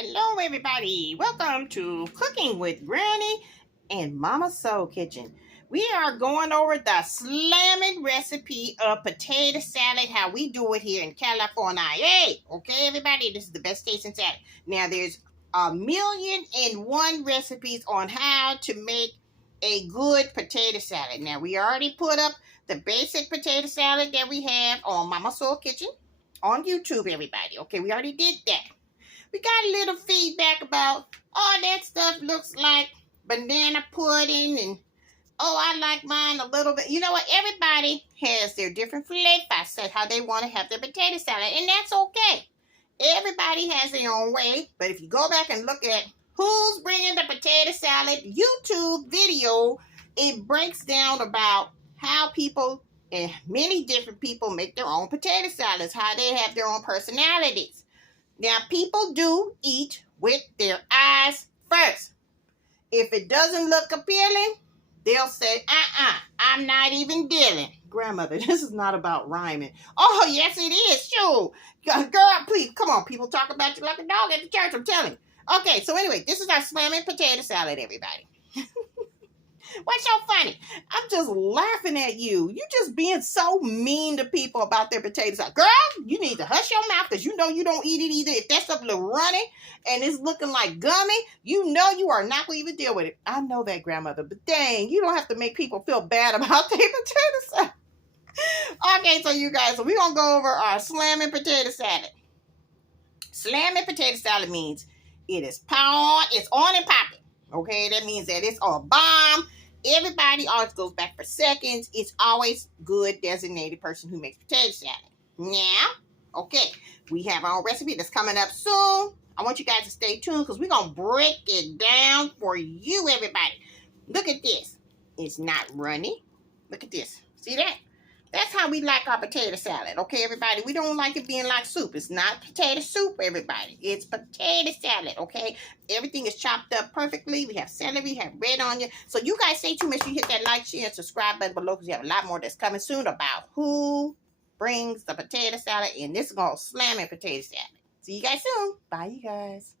Hello everybody, welcome to Cooking with Granny and Mama Soul Kitchen. We are going over the slamming recipe of potato salad, how we do it here in California. Hey, okay everybody, this is the best tasting salad. Now there's 1,000,001 recipes on how to make a good potato salad. Now we already put up the basic potato salad that we have on Mama Soul Kitchen on YouTube, everybody. Okay, we already did that. We got a little feedback about, oh, that stuff looks like banana pudding, and oh, I like mine a little bit. You know what? Everybody has their different flavors, so how they want to have their potato salad, and that's okay. Everybody has their own way, but if you go back and look at who's bringing the potato salad YouTube video, it breaks down about how people and many different people make their own potato salads, how they have their own personalities. Now, people do eat with their eyes first. If it doesn't look appealing, they'll say, I'm not even dealing. Grandmother, this is not about rhyming. Oh, yes, it is. Sure. Girl, please, come on. People talk about you like a dog at the church, I'm telling you. Okay, so anyway, this is our Slammin Potato Salad, everybody. What's so funny? I'm just laughing at you. You just being so mean to people about their potato salad. Girl, you need to hush your mouth because you know you don't eat it either. If that stuff look runny and it's looking like gummy, you know you are not going to even deal with it. I know that, Grandmother, but dang, you don't have to make people feel bad about their potato salad. Okay, so you guys, so we're going to go over our Slammin Potato Salad. Slammin Potato Salad means it is it's on and popping. Okay, that means that it's a bomb. Everybody always goes back for seconds. It's always good designated person who makes potato salad. Now, okay, we have our own recipe that's coming up soon. I want you guys to stay tuned because we're going to break it down for you, everybody. Look at this. It's not runny. Look at this. See that? That's how we like our potato salad, okay, everybody? We don't like it being like soup. It's not potato soup, everybody. It's potato salad, okay? Everything is chopped up perfectly. We have celery, we have red onion. So you guys stay tuned. Make sure you hit that like, share, and subscribe button below because we have a lot more that's coming soon about who brings the potato salad. And this is called Slammin Potato Salad. See you guys soon. Bye, you guys.